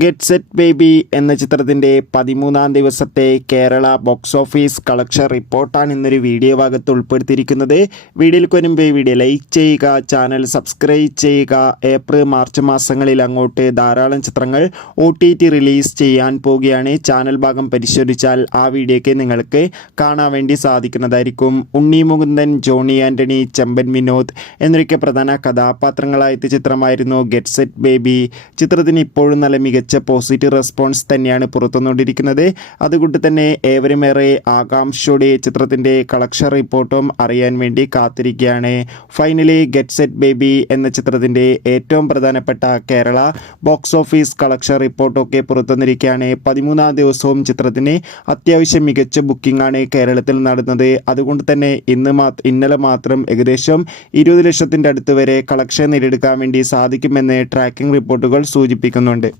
Get set baby എന്ന ചിത്രത്തിൻ്റെ 13-ാം ദിവസത്തെ കേരള ബോക്സ് ഓഫീസ് കളക്ഷൻ റിപ്പോർട്ടാണ് ഇന്നൊരു വീഡിയോ ഭാഗത്ത് ഉൾപ്പെടുത്തിയിരിക്കുന്നത്. വീഡിയോയിൽ വരുമ്പോൾ വീഡിയോ ലൈക്ക് ചെയ്യുക, ചാനൽ സബ്സ്ക്രൈബ് ചെയ്യുക. ഏപ്രിൽ മാർച്ച് മാസങ്ങളിൽ അങ്ങോട്ട് ധാരാളം ചിത്രങ്ങൾ OTT റിലീസ് ചെയ്യാൻ പോവുകയാണ്. ചാനൽ ഭാഗം പരിശോധിച്ചാൽ ആ വീഡിയോയ്ക്ക് നിങ്ങൾക്ക് കാണാൻ വേണ്ടി സാധിക്കുന്നതായിരിക്കും. ഉണ്ണി മുകുന്ദൻ, ജോണി ആൻ്റണി, ചെമ്പൻ വിനോദ് എന്നൊക്കെ പ്രധാന കഥാപാത്രങ്ങളായ ചിത്രമായിരുന്നു ഗെറ്റ് സെറ്റ് ബേബി. ചിത്രത്തിന് ഇപ്പോഴും നല്ല മികച്ച പോസിറ്റീവ് റെസ്പോൺസ് തന്നെയാണ് പുറത്തുവന്നുകൊണ്ടിരിക്കുന്നത്. അതുകൊണ്ട് തന്നെ ഏവരുമേറെ ആകാംക്ഷയോടെ ചിത്രത്തിൻ്റെ കളക്ഷൻ റിപ്പോർട്ടും അറിയാൻ വേണ്ടി കാത്തിരിക്കുകയാണ്. ഫൈനലി ഗെറ്റ് സെറ്റ് ബേബി എന്ന ചിത്രത്തിൻ്റെ ഏറ്റവും പ്രധാനപ്പെട്ട കേരള ബോക്സ് ഓഫീസ് കളക്ഷൻ റിപ്പോർട്ടൊക്കെ പുറത്തുവന്നിരിക്കുകയാണ്. 13-ാം ദിവസവും ചിത്രത്തിന് അത്യാവശ്യം മികച്ച ബുക്കിംഗ് ആണ് കേരളത്തിൽ നടന്നത്. അതുകൊണ്ട് തന്നെ ഇന്നലെ മാത്രം ഏകദേശം 20 ലക്ഷത്തിൻ്റെ അടുത്ത് വരെ കളക്ഷൻ നേടിയെടുക്കാൻ വേണ്ടി സാധിക്കുമെന്ന് ട്രാക്കിംഗ് റിപ്പോർട്ടുകൾ സൂചിപ്പിക്കുന്നുണ്ട്.